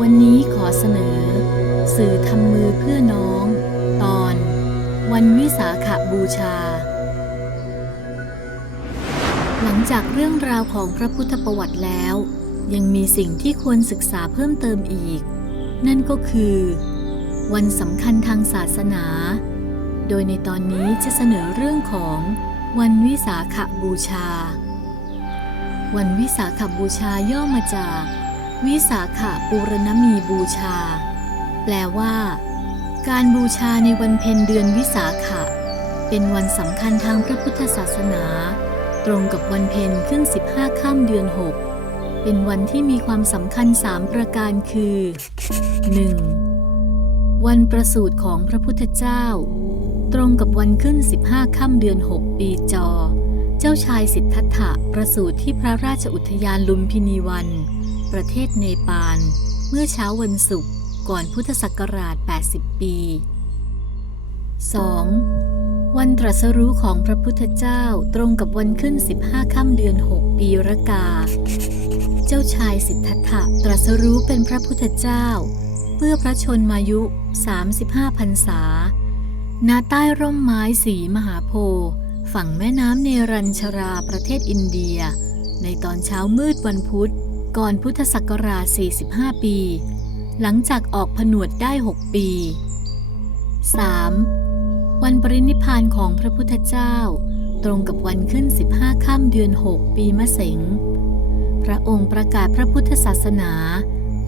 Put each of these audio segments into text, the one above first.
วันนี้ขอเสนอ สื่อทำมือเพื่อน้อง ตอน วันวิสาขบูชา หลังจากเรื่องราวของพระพุทธประวัติแล้ว ยังมีสิ่งที่ควรศึกษาเพิ่มเติมอีก นั่นก็คือ วันสำคัญทางศาสนา โดยในตอนนี้จะเสนอเรื่องของวันวิสาขบูชา วันวิสาขบูชาย่อมาจาก วิสาขปูรณมีบูชา แปลว่า การบูชาในวันเพ็ญเดือนวิสาขะ เป็นวันสำคัญทางพระพุทธศาสนา ตรงกับวันเพ็ญขึ้น 15ค่ำเดือน 6 เป็นวันที่มีความสำคัญ3ประการคือ 1. วันประสูติของพระพุทธเจ้า ตรงกับวันขึ้น 15ค่ำเดือน 6 ปีจอ เจ้าชายสิทธัตถะประสูติที่พระราชอุทยานลุมพินีวัน ประเทศเนปาล เมื่อเช้าวันศุกร์ก่อนพุทธศักราช 80 ปี 2. วันตรัสรู้ของพระพุทธเจ้าตรงกับวันขึ้น 15 ค่ำเดือน 6 ปีรากา เจ้าชายสิทธัตถะตรัสรู้เป็นพระพุทธเจ้า เมื่อพระชนมายุ 35พรรษาณใต้ร่มไม้สีมหาโพธิ์ฝั่งแม่น้ำเนรัญชราประเทศอินเดีย ในตอนเช้ามืดวันพุธ ก่อนพุทธศักราช 45 ปี หลังจากออกผนวดได้ 6 ปี 3. วันปรินิพพานของพระพุทธเจ้า ตรงกับวันขึ้น 15 ค่ำเดือน 6 ปีมะเสงพระองค์ประกาศพระพุทธศาสนา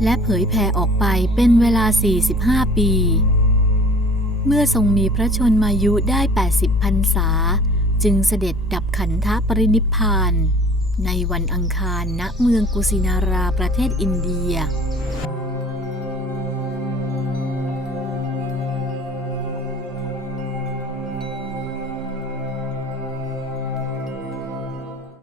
และเผยแผ่ออกไปเป็นเวลา 45 ปี เมื่อทรงมีพระชนมายุได้ 80พรรษา จึงเสด็จดับขันธปรินิพพาน ในวันอังคารณเมืองกุสินาราประเทศอินเดีย